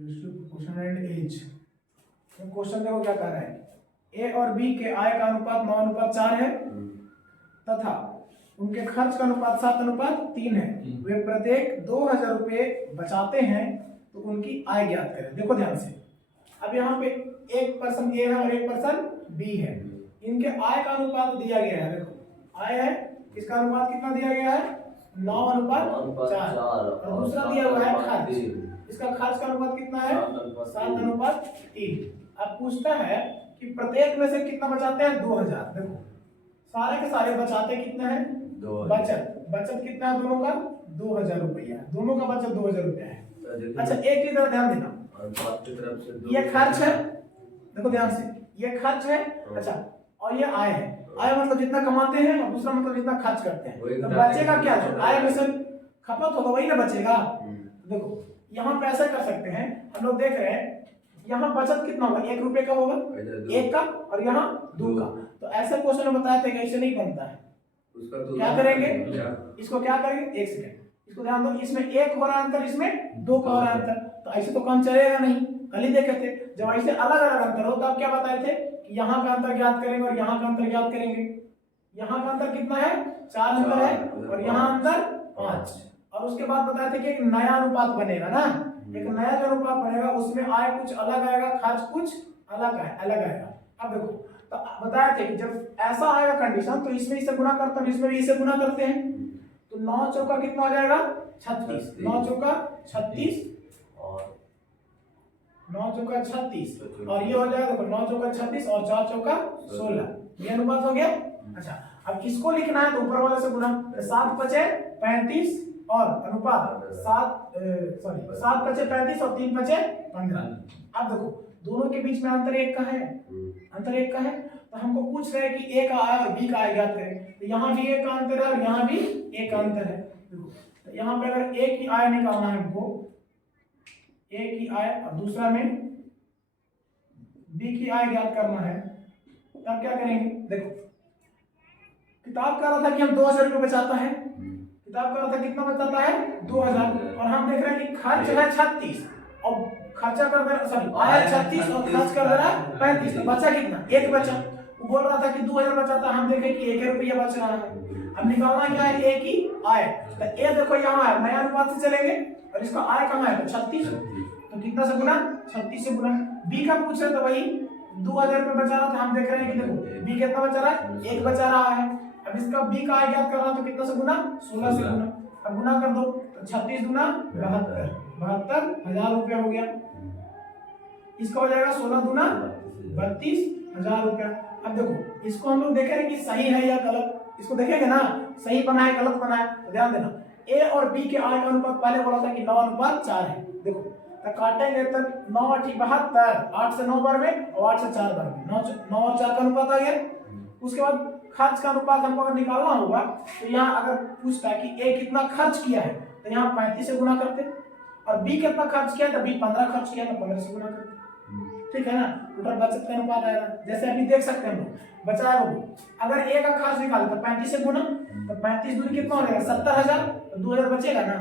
Question and as. Question देखो क्या कह रहा है, ए और बी के आय का अनुपात 9:4 है तथा उनके खर्च का अनुपात 7:3 है। वे प्रत्येक 2000 रुपये बचाते हैं तो उनकी आय ज्ञात करें। देखो ध्यान से, अब यहाँ पे एक पर्सन ए है और एक पर्सन बी है, इनके आय का अनुपात दिया गया है। देखो आय है, इसका अनुपात कितना दिया गया है 9:4 और दूसरा दिया हुआ है खर्च, इसका खर्च का अनुपात कितना है 7:3। अब पूछता है कि प्रत्येक में से कितना बचाते हैं 2000। देखो सारे के सारे बचाते कितना है, बचत कितना है दोनों का 2000 रुपया, दोनों का बचत 2000 रुपया है। अच्छा एक चीज ध्यान देना, ये खर्च है, देखो ध्यान से ये खर्च है, अच्छा और ये आय है। आय मतलब जितना कमाते हैं और दूसरा मतलब जितना खर्च करते हैं, तो बचेगा क्या, जो आय में से खपत होगा वही ना बचेगा। देखो यहाँ पे ऐसा कर सकते हैं, हम लोग देख रहे हैं यहाँ बचत कितना होगा 1 रुपए का होगा, 1 का और यहाँ 2 का। तो ऐसे क्वेश्चन में बताया था कि ऐसे नहीं बनता है, क्या करेंगे इसको, क्या करेंगे एक सेकंड इसको ध्यान दो, इसमें 1 हो रहा है अंतर, इसमें 2 का हो रहा है अंतर, तो ऐसे तो काम चलेगा नहीं। कल ही देखे थे जब ऐसे अलग अलग अंतर हो तो आप क्या बताए थे कि यहाँ का अंतर ज्ञात करेंगे और यहाँ का अंतर ज्ञात करेंगे। यहाँ का अंतर कितना है 4 अंतर है और यहाँ अंतर 5, और उसके बाद बताए थे कि एक नया अनुपात बनेगा ना, एक नया जो अनुपात बनेगा उसमें आय कुछ अलग आएगा, खर्च कुछ अलग आएगा। अब देखो तो बताया थे कि जब ऐसा आएगा कंडीशन तो इसमें इसे गुना करते हैं, इसमें भी इसे गुना करते हैं, तो 9 चौका कितना हो जाएगा 36, 9 चौका 36 और 9 चौका 36 और ये हो जाएगा देखो 9 चौका 36 और 4 चौका 16, ये अनुपात हो गया। अच्छा अब इसको लिखना है तो ऊपर वाले से गुना, 7 पचे 35 और अनुपात 7 पचे 35 और 3 पचे 15। अब देखो दोनों के बीच में अंतर 1 का है, अंतर 1 का है, तो हमको पूछ रहे हैं कि ए का आय और बी का आय ज्ञात करें, तो यहाँ भी 1 का अंतर है और यहाँ भी 1 का अंतर है। देखो तो यहाँ पे अगर ए की आय निकालना है हमको, ए की आय और दूसरा में बी की आय ज्ञात करना है, तब क्या करेंगे। देखो किताब कह रहा था कि हम 2000 रुपये बचाता है, किताब कह रहा था कितना बचाता है 2000, और हम देख रहे हैं कि खर्च है 36 और खर्चा कर दे रहा, सॉरी आय 36 और खर्च कर दे रहा 35, तो बचा कितना 1 बचा। वो बोल रहा था कि 2000 बचाता, हम देखें कि 1 रुपया बच रहा है। अब निकालना क्या है ए की आय, तो ए देखो यहाँ है नया अनुपात से चलेंगे और इसका आय कहाँ है तो 36, तो कितना से गुना 36 से गुना। बी का पूछ रहे तो वही 2000 रुपये बचा रहा था, हम देख रहे हैं कि देखो बी कितना बचा रहा है 1 बचा रहा है। अब इसका बी का आय ज्ञात कर रहा तो कितना से गुना 16 से गुना, अब गुना कर दो तो 36 गुना 72,000 रुपया हो गया। इसका हो जाएगा 16 गुना 32,000 रुपया। अब देखो इसको हम लोग देखेंगे कि सही है या गलत, इसको देखेंगे ना सही बना है गलत बना है, तो ध्यान देना ए और बी के आय का अनुपात पहले बोला था कि 9:4 है। देखो तो काटेंगे तो 9 × 72, 8 से 9 बार में और 8 से 4 बार में 9 और 4 का अनुपात आ गया। उसके बाद खर्च का अनुपात हमको अगर निकालना होगा तो यहाँ अगर पूछता है कि ए कितना खर्च किया है तो यहाँ 35 से गुना करते, और बी कितना खर्च किया तो बी 15 खर्च किया तो 15 से गुना करते, ठीक है ना। टोटल बचत का अनुपात आएगा, जैसे अभी देख सकते हैं हम लोग बचाया वो, अगर ए का खर्च निकाले तो 35 से गुना, तो 35 दूनी कितना हो जाएगा 70,000, तो 2000 बचेगा ना।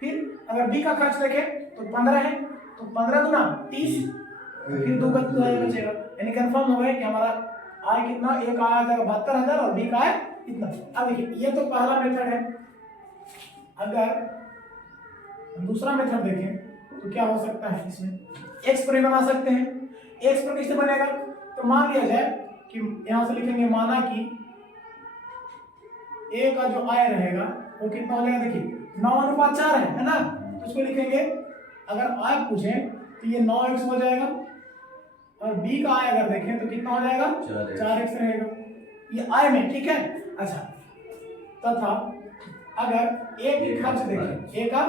फिर अगर बी का खर्च देखें तो 15 है, तो 15 गुना 30, फिर 2 बचेगा, यानी कंफर्म हो गया कि हमारा आय कितना, एक आय आ जाएगा 72,000 और बी का आय कितना। अब देखिए ये तो पहला मेथड है, अगर दूसरा मेथड देखें तो क्या हो सकता है, इसमें एक्स पर बना सकते हैं। एक्स पर किससे बनेगा, तो मान लिया जाए कि यहां से लिखेंगे माना कि ए का जो आय रहेगा वो कितना हो जाएगा, देखिए 9:4 है ना, तो इसको लिखेंगे अगर आय पूछे तो ये 9x हो जाएगा, और बी का आय अगर देखें तो कितना हो जाएगा 4x रहेगा, ये आय में, ठीक है। अच्छा तथा अगर ए की खर्च देखें, ए का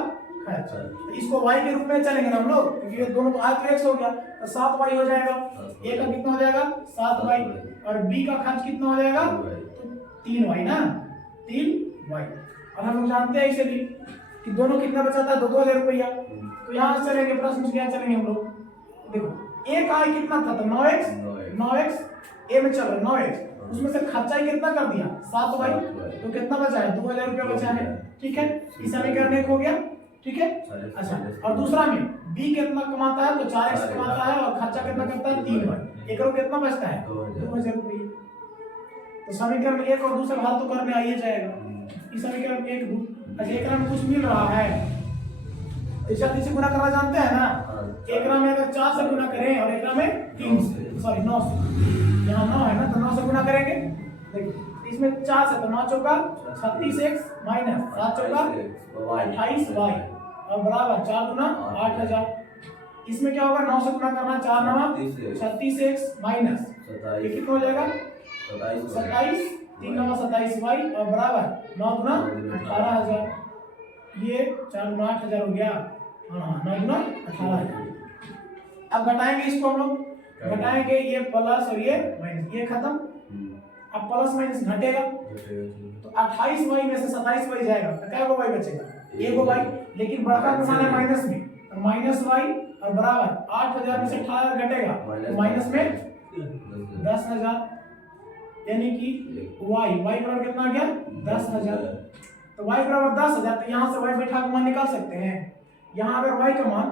खर्च, तो इसको y के रूप में चलेंगे ना हम लोग, क्योंकि ये दोनों तो आय तो x हो गया, तो 7y हो जाएगा, ए का कितना हो जाएगा 7y, और बी का खर्च कितना हो जाएगा तो 3y ना, 3y। और हम लोग जानते हैं इसे भी कि दोनों कितना बचाता है 2000 रुपया, तो यहाँ से चलेंगे प्रश्न से क्या चलेंगे हम लोग। देखो ए का आय कितना था तो 9x ए में चल रहा 9x, उसमें से खर्चा ही कितना कर दिया 7y, तो कितना बचा है 2000 रुपया बचा है, ठीक है। इस समीकरण 1 हो गया। ठीक है। अच्छा, और दूसरा में b कितना कमाता है तो 4x कमाता है और खर्चा कितना करता है 3y, एक और कितना बचता है 2000 रुपये। तो समीकरण एक और दूसरा भाग तो करने आइए जाएगा। इस समीकरण एक अच्छा एक में कुछ मिल रहा है, तीसरा से गुना करना जानते हैं ना। एक में अगर 4 से गुना करें और एक में 3 से सॉरी 9 से, यहाँ 9 है ना तो 9 से गुना करेंगे। देखिए इसमें 4 से तो 9 चौका 36x माइनस 7 चौका 28y और बराबर 4 गुना 8000। इसमें क्या होगा 9 से गुना करना 4 9 36x माइनस ये कितना हो जाएगा 27 3 9 27y और बराबर 9 गुना 18000। ये 4 गुना 8000 हो गया। हाँ 9 गुना 18000। अब घटाएंगे इसको हम लोग, घटाएंगे ये प्लस और ये माइनस, ये खत्म। अब प्लस माइनस घटेगा तो 28y में से 27y जाएगा तो क्या को y बचेगा एक को y, लेकिन बड़ा का मान है माइनस में तो माइनस y और बराबर 8000 में से 18 घटेगा तो माइनस में 10000, यानी कि y बराबर कितना आ गया 10000। तो y बराबर 10000, तो यहाँ से y बैठा के मान निकाल सकते हैं। यहाँ अगर y का मान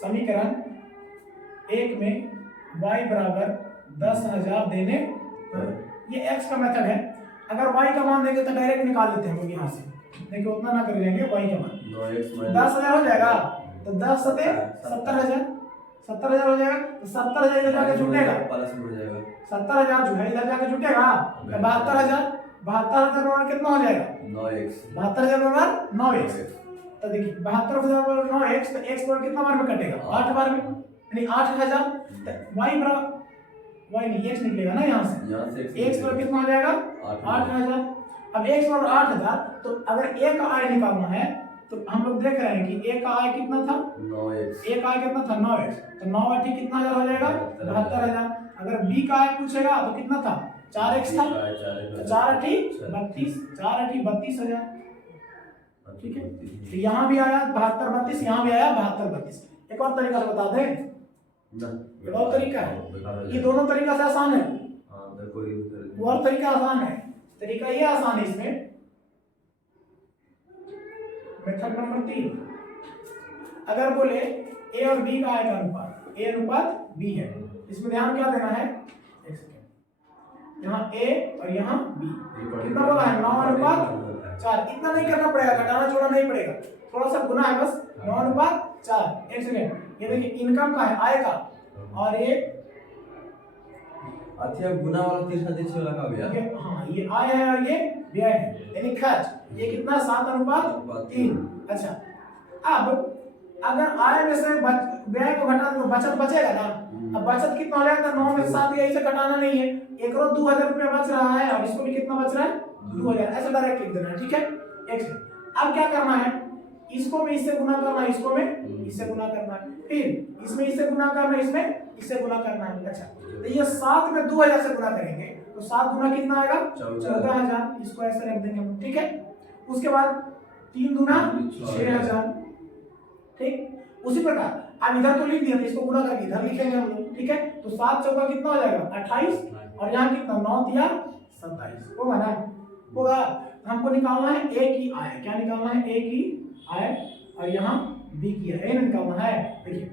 समीकरण एक में y बराबर 10000 देने पर, ये x का मेथड है। अगर y का मान देंगे तो डायरेक्ट निकाल लेते हैं हम यहाँ से, देखिए उतना ना कर लेंगे। y का मान 10000 हो जाएगा तो 10 सते 70000, 70000 हो जाएगा तो 70000 इधर जाके जुटेगा, 70000 जो है इधर जाके जुटेगा तो 72000 बराबर कितना हो जाएगा 9x, 72000 बराबर 9x। तो देखिए 72000 बराबर 9x तो x बराबर कितना बार में कटेगा 8 बार में, यानी 8000। तो y बराबर y नहीं x निकलेगा ना यहाँ से x बराबर कितना हो जाएगा 8000। अब x बराबर 8000, तो अगर a का i निकालना है तो हम लोग देख रहे हैं कि a का i कितना था 9x, a का i कितना था 9x, तो 9 8 कितना हजार हो जाएगा 72000। अगर b का i पूछेगा तो कितना था 4x था, 4 8 32, 4 8 32000। ठीक है, तो यहाँ भी आया 72 32, यहाँ भी आया 72 32। एक और तरीका से बता दें, एक और तरीका है, ये दोनों तरीका से आसान है, वो और तरीका आसान है। तरीका ये आसान है इसमें, मेथड नंबर 3, अगर बोले a और b का आय का अनुपात a अनुपात b है, इसमें ध्यान क्या देना है, एक सेकंड, यहाँ a और यहाँ b कितना बोला है 9 अनुपात 4, इतना नहीं करना पड़ेगा, घटाना छोड़ना नहीं पड़ेगा, थोड़ा सा गुना है बस 9 अनुपात 4। एक सेकंड, ये देखिए इनकम का है आय का, और ये अच्छा गुना वाला तीसरा तीसरा लगा गया। हाँ ये आय है और ये व्यय है, यानी खर्च, ये कितना 7 अनुपात 3। अच्छा अब अगर आय में से व्यय को घटा तो बचत बचेगा ना। अब बचत कितना हो जाएगा 9 में 7 यही से घटाना नहीं है, एक और 2000 रुपया बच रहा है और इसको भी कितना बच रहा है 2000, ऐसे डायरेक्ट लिख देना है। ठीक है, एक अब क्या करना है, इसको में इससे गुना करना है, इसको में इससे गुना करना है, फिर इसमें इससे गुना करना है, इसमें इससे गुना करना है। अच्छा तो ये 7 में 2000 से गुना करेंगे तो 7 गुना कितना आएगा 14000, इसको ऐसे रख देंगे हम। ठीक है, उसके बाद 3 गुना 6000। ठीक, उसी प्रकार अब इधर तो लिख दिया, इसको गुना करके इधर लिखेंगे हम लोग। ठीक है, तो 7 चौका कितना हो जाएगा 28 और यहाँ कितना 9 दिया 27 होगा ना, होगा। हमको निकालना है a की आय, क्या निकालना है a की आय और यहाँ b की आय निकालना है। देखिए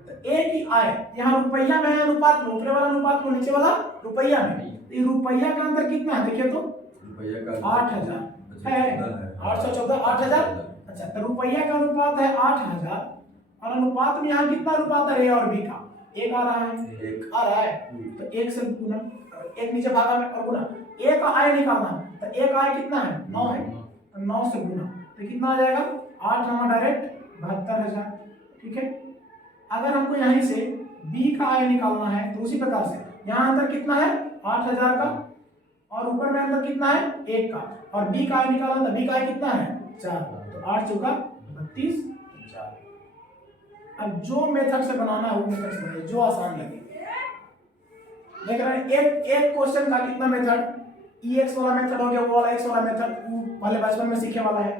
तो a की आय यहाँ रुपया में है, अनुपात में ऊपर वाला अनुपात को नीचे वाला रुपया में, तो रुपया का अंतर कितना है देखिए तो रुपया का 8000 है, 814 8000। अच्छा तो रुपया का अनुपात है 8000 और अनुपात में यहाँ कितना अनुपात है a और b का, एक आ रहा है, तो एक से गुना, एक नीचे भागा में और गुना, a का आय निकालना है तो a का आय कितना है 9 है, तो 9 से गुना तो कितना आ जाएगा 8 9 डायरेक्ट 72000। ठीक है, अगर हमको यहीं से b का आय निकालना है तो उसी प्रकार से यहाँ अंदर कितना है 8000 का और ऊपर में अंदर कितना है 1 का, और b का आय निकालना तो b का आय कितना है 4, तो 8 चौका 32 4। अब जो मेथड से बनाना है वो मेथड से बनाइए, जो आसान लगे। देख रहे हैं एक क्वेश्चन का कितना मेथड, EX वाला मेथड हो गया, वो वाला X वाला मेथड पहले बचपन में सीखे वाला है।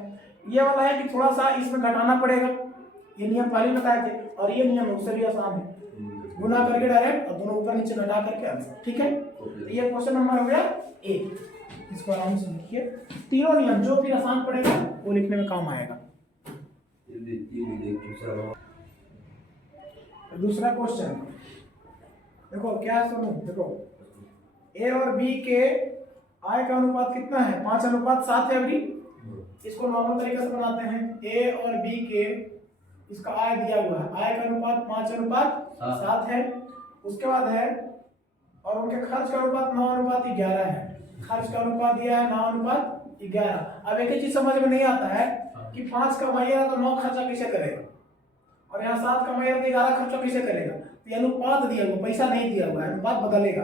ये वाला है कि थोड़ा सा इसमें घटाना पड़ेगा, ये नियम पहले बताए थे, और ये नियम उससे भी आसान है, गुना करके डायरेक्ट और दोनों ऊपर नीचे घटा करके आंसर। ठीक है, तो ये क्वेश्चन नंबर हो गया 1, इसको आराम से लिखिए। तीनों नियम जो भी आसान पड़ेगा वो लिखने में काम आएगा। ये भी देख चुका। दूसरा क्वेश्चन देखो क्या है, सुनो देखो ए और बी के आय का अनुपात कितना है, 5:7 है। अभी इसको नॉर्मल तरीके से बनाते हैं। ए और बी के इसका आय दिया हुआ है, आय का अनुपात 5:7 है। उसके बाद है और उनके खर्च का अनुपात 9:11 है। खर्च का अनुपात दिया है 9:11। अब एक ही चीज समझ में नहीं आता है कि 5 कमाइएगा तो 9 खर्चा कैसे करेगा, और यहाँ 7 कमाइएगा तो 11 खर्चा कैसे करेगा। तो ये अनुपात दिया हुआ, पैसा नहीं दिया हुआ है, अनुपात बदलेगा।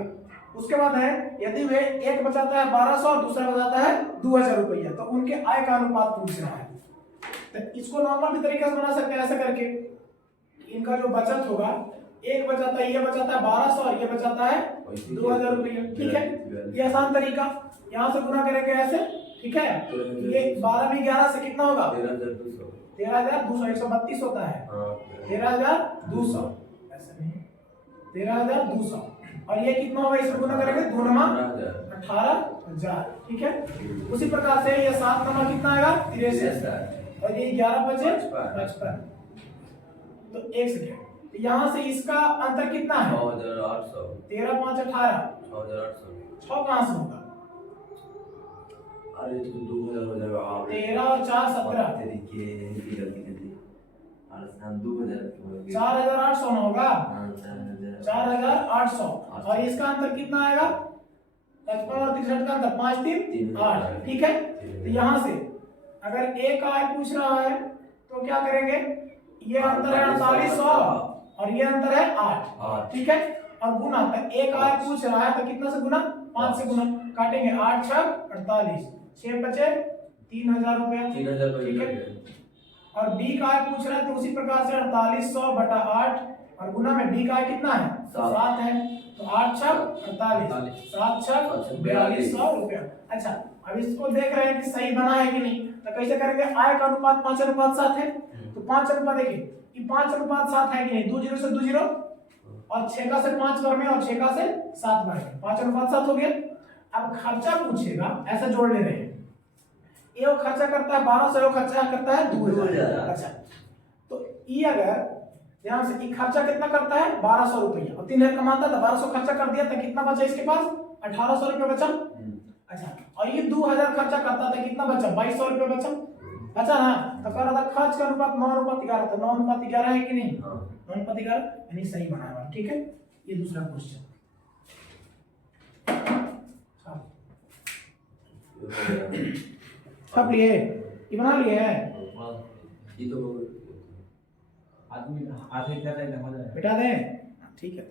उसके बाद है यदि वे एक बचाता है 1200 और दूसरा बचाता है 2000 रुपया, तो उनके आय का अनुपात पूछ रहा है। तो इसको नॉर्मल भी तरीके से बना सकते हैं ऐसे करके, इनका जो बचत होगा, एक बचाता है, ये बचाता है 1200 और ये बचाता है 2000 रुपया। ठीक है, ये आसान तरीका। यहाँ से गुना करेंगे ऐसे, ठीक है। ये 12 भी 11 से कितना होगा, 13,200। 132 होता है, 13,200 ऐसे नहीं, 13,200। और ये कितना होगा, इसको गुना करेंगे 2 नमा 18,000। ठीक है, उसी प्रकार से ये 7 नमा कितना आएगा 63, और ये 11 बचे 55। तो एक सेकेंड, यहाँ से इसका अंतर कितना है 6,800, 13 5 18, 6,800। 6 कहाँ से होगा, अरे तो 2000 हो जाएगा। 13 और 4 17, तरीके की गलती कर दी। और हम 2000 4,800 ना होगा, 4,000। 4,800। और इसका अंतर कितना आएगा 55 और 63 का अंतर 5 3 8। ठीक है, तो यहाँ से अगर ए का आय पूछ रहा है तो क्या करेंगे, ये अंतर है 4800 और ये अंतर है 8। ठीक है, और गुना एक आय पूछ रहा है तो कितना से गुना, 5 से गुना, काटेंगे 8 6 48, 6 बचे 3,000 रुपया। 3,000। ठीक है, और बी का आय पूछ रहा है तो उसी प्रकार से 4800 बटा 8 और गुना में बी का आय कितना है 7 है, तो 8 6 48, 7 6 4200 रुपया। अच्छा, अब इसको देख रहे हैं कि सही बना है कि नहीं, तो कैसे करेंगे, आय का अनुपात 5:7 है, तो 5 अनुपात देखिए ये 5:7 है कि नहीं, 2 0 से 2 0 और 6 का से 5 बार में और 6 का से 7 बार में, 5:7 हो गया। अब खर्चा पूछेगा, ऐसा जोड़ ले रहे हैं, ये वो खर्चा करता है 1200, वो खर्चा करता है 2000। अच्छा, तो ये अगर ध्यान से, ये खर्चा कितना करता है 1200 रुपया और 3000 कमाता था, 1200 खर्चा कर दिया तो कितना बचा इसके पास 1800 रुपया बचा। अच्छा, और ये 2000 खर्चा करता था, कितना बचा 2200 रुपया बचा ना। तो कह रहा था खर्च का अनुपात 9:11, तो 9:11 है कि नहीं, 9:11 यानी सही बना हुआ। ठीक है, ये दूसरा क्वेश्चन छाप लिए, ये बना लिए है, ये तो आदमी आधे कर रहे हैं, हो जाएगा। बिठा दें, ठीक है।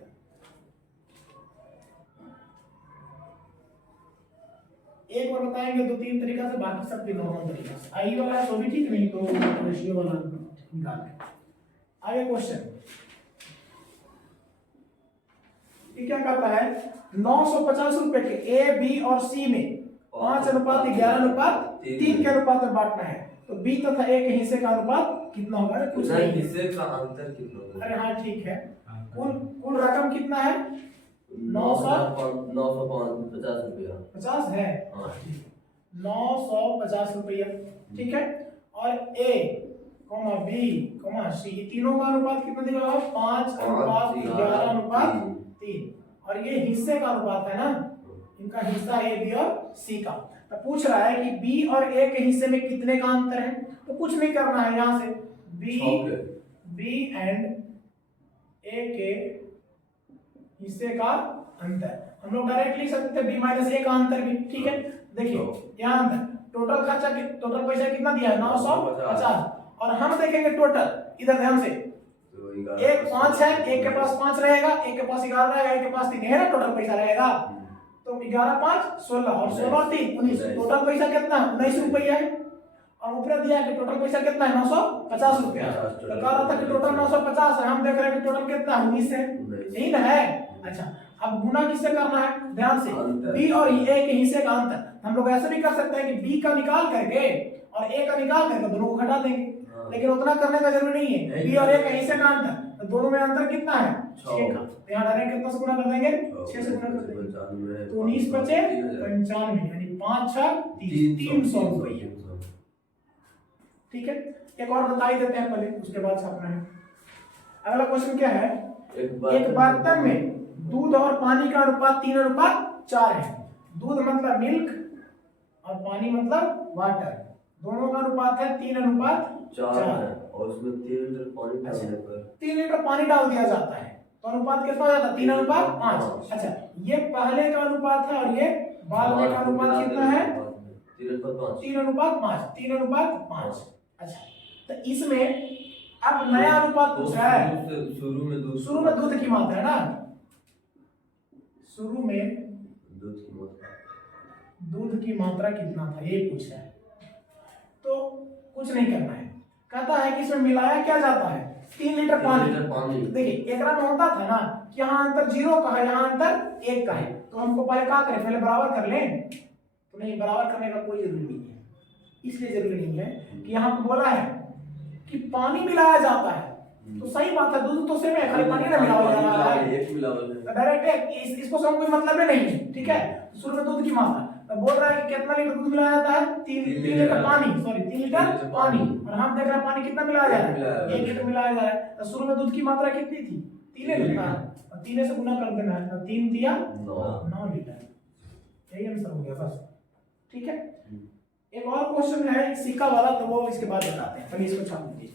एक बार बताएंगे 2-3 तरीका से, बाकी सब भी नॉर्मल तरीका से। आई वाला है तो भी ठीक, नहीं तो रेशियो वाला निकाल लें। आगे क्वेश्चन, ये क्या करता है, 950 रुपए के ए बी और सी में 5:11:3 के अनुपात में बांटना है, तो बी तथा ए के हिस्से का अनुपात कितना होगा, कुछ नहीं, हिस्से का अंतर कितना होगा। अरे हाँ ठीक है, कुल रकम कितना है 950 रुपया 50 है, 950 रुपया। ठीक है, और ए बी सी, ये तीनों का अनुपात कितना दिया होगा 5:11:3, और ये हिस्से का अनुपात है ना, इनका हिस्सा ए बी और सी का। तो पूछ रहा है कि बी और ए के हिस्से में कितने का अंतर है, तो कुछ नहीं करना है, यहाँ से बी एंड ए के हिस्से का अंतर हम लोग डायरेक्ट लिख सकते थे, बी माइनस ए का अंतर भी। ठीक है, देखिए यहाँ अंतर, टोटल खर्चा टोटल पैसा कितना दिया है 950, और हम देखेंगे टोटल, इधर ध्यान से, एक 5 है, एक के पास 5 रहेगा, एक के पास 11 रहेगा, एक के पास 3 है ना, टोटल पैसा रहेगा। तो 11 5 16 और 16 और 3 19, टोटल पैसा कितना 19 रुपया है, और ऊपर दिया है कि टोटल पैसा कितना है 950 रुपया। तो कह रहा था कि टोटल 950 है, हम देख रहे हैं कि टोटल कितना 19 है, यही ना है। अच्छा, अब गुना किससे करना है, ध्यान से, बी और ए के हिस्से का अंतर। हम लोग ऐसे भी कर सकते हैं कि बी का निकाल करके और ए का निकाल करके दोनों को घटा देंगे, लेकिन उतना करने का जरूरी नहीं है। बी और ए का हिस्से का अंतर, तो दोनों में अंतर कितना है 6 का, तो यहाँ डायरेक्ट कितना से गुना कर देंगे 6 से गुना कर देंगे, तो 19 बचे 95, यानी 5 6 30, 300 रुपये। ठीक है, एक और बता ही देते हैं पहले, उसके बाद छापना है। अगला क्वेश्चन क्या है, एक एक बर्तन में दूध और पानी का अनुपात 3:4 है। दूध मतलब मिल्क और पानी मतलब वाटर, दोनों का अनुपात है 4 3:4। है और उसमें 3 लीटर पानी डालने पर 3 लीटर पानी डाल दिया जाता है तो अनुपात कितना हो जाता है? 3:5। अच्छा, ये पहले का अनुपात है और ये बाद में का अनुपात कितना है? 3:5। 3:5। 3:5। अच्छा, तो इसमें अब नया अनुपात पूछ रहा है। शुरू में दूध की मात्रा है ना, शुरू में दूध की मात्रा कितना था ये पूछ रहा है। तो कुछ नहीं करना है, कहता है कि इसमें मिलाया क्या जाता है? 3 लीटर पानी। देखिए एकरा में होता था ना कि यहाँ अंतर 0 का है, यहाँ अंतर 1 का है, तो हमको पहले क्या करें, पहले बराबर कर लें। तो नहीं, बराबर करने का कोई जरूरी नहीं है, इसलिए जरूरी नहीं है कि यहाँ पे बोला है कि पानी मिलाया जाता है, तो सही बात है, दूध तो सेम है, खाली पानी ना मिलाया जा रहा है, डायरेक्ट इसको सब कोई मतलब ही नहीं है, ठीक है। शुरू में दूध की मात्रा तो बोल रहा है कि कितना लीटर दूध मिलाया जाता है? 3 लीटर पानी, सॉरी 3 लीटर पानी, और हम देख रहे हैं पानी कितना मिलाया जा रहा है? 1 लीटर मिलाया जा रहा है। तो शुरू में दूध की मात्रा कितनी थी? 3 लीटर, और 3 से गुना कर देना है, तो 3 दिया 9 लीटर, यही आंसर हो गया बस, ठीक है। एक और क्वेश्चन है सिक्का वाला, तो वो इसके बाद बताते हैं, पहले इसको छाप दीजिए।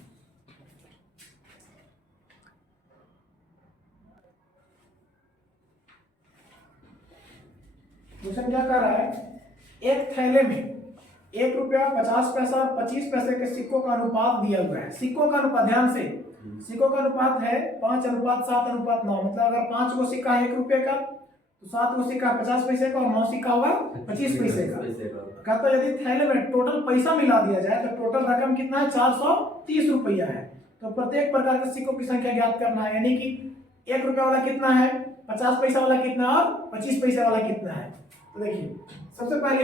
क्वेश्चन क्या कर रहा है, एक थैले में 1 रुपया 50 पैसा और 25 पैसे के सिक्कों का अनुपात दिया हुआ है। सिक्कों का अनुपात, ध्यान से, सिक्कों का अनुपात है 5:7:9। मतलब अगर 5 गो सिक्का है 1 रुपये का, तो 7 गो सिक्का 50 पैसे का और 9 सिक्का होगा 25 पैसे का। कहता यदि थैले में टोटल पैसा मिला दिया जाए तो टोटल रकम कितना है? 430 रुपया है। तो प्रत्येक प्रकार के सिक्कों की संख्या ज्ञात करना है, यानी कि 1 रुपया वाला कितना है, 50 पैसा वाला कितना और 25 पैसे वाला कितना है। तो देखिए सबसे पहले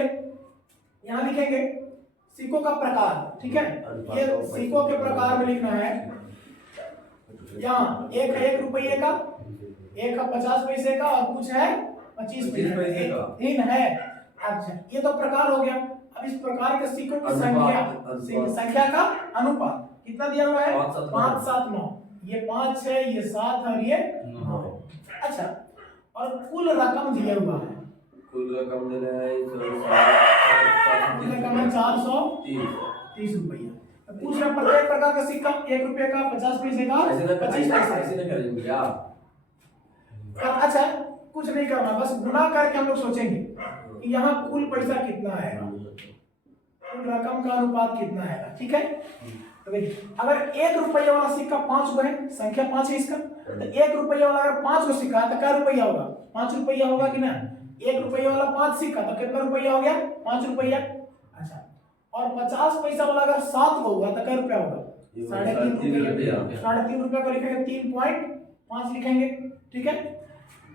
यहाँ लिखेंगे सिक्कों का प्रकार, ठीक है। ये सिक्कों के प्रकार में लिखना है। यहाँ एक है 1 रुपये का, एक है 50 पैसे का और कुछ है 25 पैसे का, 3 है। अच्छा, ये तो प्रकार हो गया। अब इस प्रकार के सिक्कों की संख्या का अनुपात कितना दिया हुआ है? 5:7:9। ये 5 है, ये 7 है और ये 9। अच्छा, और कुल रकम दिया हुआ है, कुल रकम दे रहा है 430 रुपया। पूछ रहे प्रत्येक प्रकार का सिक्का 1 रुपये का, 50 पैसे का, 25 पैसे। ऐसे नहीं करेंगे क्या? अच्छा, कुछ नहीं करना, बस गुना करके हम लोग सोचेंगे कि यहाँ कुल पैसा कितना है, कुल रकम का अनुपात कितना है, ठीक है। तो देखिए अगर 1 रुपये वाला सिक्का 5 गो है, संख्या 5 है इसका, तो 1 रुपये वाला अगर 5 गो सिक्का है तो क्या रुपया होगा? 5 रुपया होगा कि ना। 1 रुपये वाला 5 सिक्का तो कितना रुपया हो गया? 5 रुपया। अच्छा, और 50 पैसा वाला अगर 7 गो होगा तो क्या रुपया होगा? 3.5 रुपया। 3.5 रुपया को लिखेंगे, 3.5 लिखेंगे, ठीक है।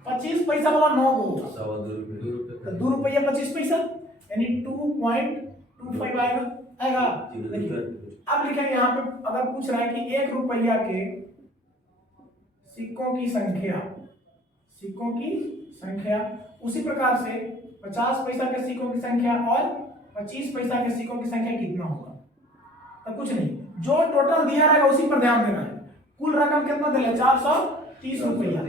25 पैसा वाला 9 गो होगा, 2 रुपया 25 पैसा, यानी 2.25 आएगा। अब लिखेंगे यहाँ पे, अगर पूछ रहा है कि 1 रुपया के सिक्कों की संख्या, उसी प्रकार से 50 पैसा के सिक्कों की संख्या और 25 पैसा के सिक्कों की संख्या कितना होगा? तो कुछ नहीं, जो टोटल दिया रहेगा उसी पर ध्यान देना है। कुल रकम कितना दिला? 430 रुपया।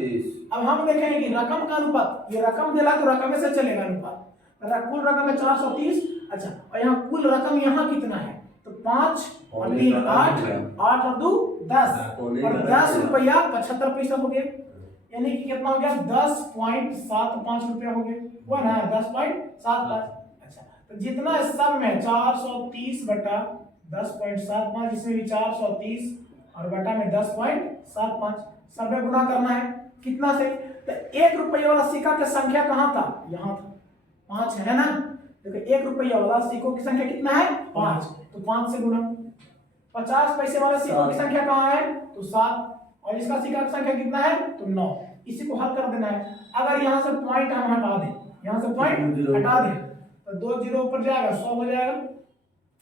अब हम देखेंगे कि रकम का अनुपात, ये रकम दिला तो रकम से चलेगा अनुपात, कुल रकम है 430। अच्छा, और यहाँ कुल रकम यहाँ कितना है? तो 5 और 3 8, 8 और 2 10, और 10 रुपया 75 पैसा हो गया, यानी कि कितना हो गया? 10.75 रुपया हो गया, हुआ ना 10.75। अच्छा, तो जितना सब में 430 बटा 10.75, इसमें भी 430 और बटा में 10.75, सब में गुना करना है कितना से? तो 1 रुपये वाला सिक्का की संख्या कहाँ था? यहाँ था, 5 है ना। देखो 1 रुपया वाला सिक्कों की संख्या कितना है? 5, तो 5 से गुना। 50 पैसे वाला सिक्कों की संख्या कहाँ है? तो 7, और इसका सिक्का की संख्या कितना है? तो 9। इसी को हल कर देना है। अगर यहाँ से पॉइंट हम हटा दें, यहाँ से पॉइंट हटा दें तो 2 0 ऊपर जाएगा, 100 हो जाएगा।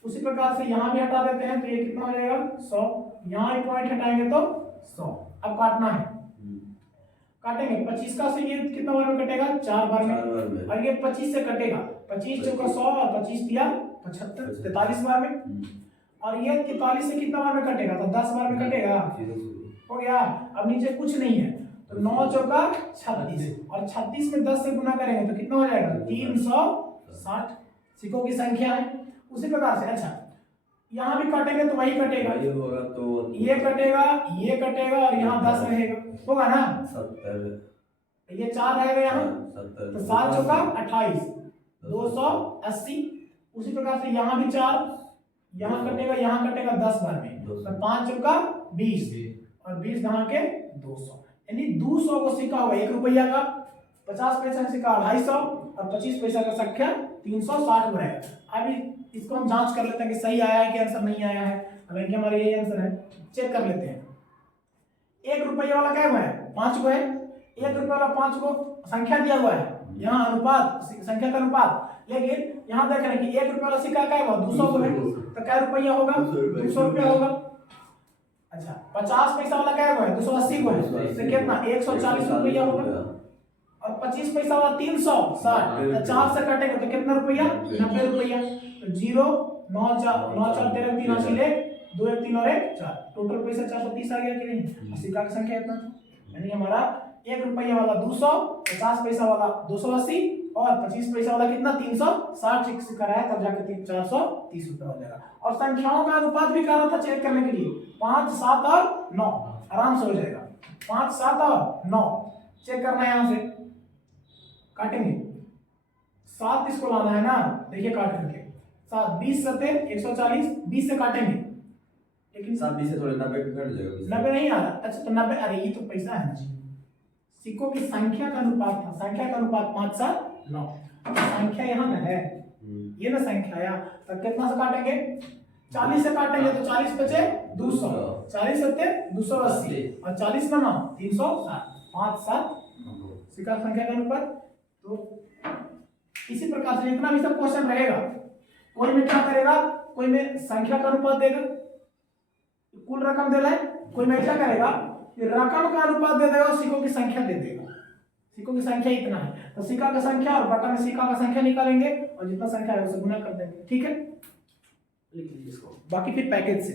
उसी प्रकार से यहाँ भी हटा देते हैं तो ये कितना हो जाएगा? 100। यहाँ एक पॉइंट हटाएंगे तो 100। अब काटना है, काटेंगे 25 का से ये कितना बार में कटेगा? 4 बार में, और ये 25 से कटेगा, 25 चौका 100 और 25 दिया 75, 43 बार में। और ये 43 से कितना बार में कटेगा? तो 10 बार में कटेगा। हो गया। अब नीचे कुछ नहीं है तो 9 चौका 36 और 36 में 10 से गुना करेंगे तो कितना हो जाएगा? 360 सिक्कों की संख्या है। उसी प्रकार से अच्छा यहाँ भी काटेंगे तो वही कटेगा, ये होगा तो ये कटेगा और यहाँ 10 रहेगा, होगा ना? 70 ये 4 रहेगा यहाँ 70 तो 7 चौका 28 280। उसी प्रकार से यहाँ भी 4 यहाँ कटेगा 10 बार में तो 5 चौका 20 और 20 यहाँ के 200, यानी 200 को सिक्का होगा 1 रुपया का, 50 पैसा का सिक्का 250 और 25 पैसा का सिक्का 360 में रहेगा। अभी इसको हम जांच कर लेते हैं कि सही आया है कि आंसर नहीं आया है। हालांकि हमारा यही आंसर है, चेक कर लेते हैं। 1 रुपया वाला क्या हुआ है? 5 को है। 1 रुपया वाला 5 को संख्या दिया हुआ है, यहाँ अनुपात संख्या का अनुपात, लेकिन यहाँ देख रहे हैं कि 1 रुपया वाला सिक्का क्या हुआ? 200 को है तो क्या रुपया होगा? 200 रुपया होगा। अच्छा 50 पैसा वाला क्या हुआ है? 280 को है तो कितना? 140 रुपया होगा। और 25 पैसा वाला 360 तो 4 से कटेगा तो कितना रुपया? 90 रुपया। तो 0 9 4 9 4 13 3 80 ले 2 1 3 और 1 4 टोटल पैसा 430 आ गया कि नहीं? सिक्का की संख्या इतना था, यानी हमारा 1 रुपया वाला 200, 50 पैसा वाला 280 और 25 पैसा वाला कितना? 360 सिक्का रहा है, तब जाकर 430 रुपया हो जाएगा। और संख्याओं का अनुपात भी कहा था चेक करने के लिए 5 7 और 9 आराम से हो जाएगा। 5 7 और 9 चेक करना है, यहां से काटेंगे 7 इसको लाना है ना, देखिए काट करके 7 20 7 140 20 से काटेंगे, लेकिन 7 20 से थोड़े 90 पे कट जाएगा। 90 नहीं आ रहा। अच्छा तो 90, अरे ये तो पैसा है ना जी, सिक्कों की संख्या का अनुपात था, संख्या का अनुपात 5 7 9। संख्या यहाँ ना है, ये ना संख्या या तो कितना से काटेंगे? 40 से काटेंगे तो 40 बचे 200, 40 7 280 और 40 में 9 360 5 7 सिक्का संख्या का अनुपात। तो इसी प्रकार से जितना भी सब क्वेश्चन रहेगा, कोई में क्या करेगा? कोई में संख्या का अनुपात देगा, कुल रकम दे रहा है, कोई में क्या करेगा कि रकम का अनुपात दे देगा और सिक्कों की संख्या दे देगा। सिक्कों की संख्या इतना है तो सिक्का का संख्या और बटन में सिक्का का संख्या निकालेंगे और जितना संख्या है उसे गुना कर देंगे। ठीक है, लिख लीजिए इसको, बाकी फिर पैकेज से।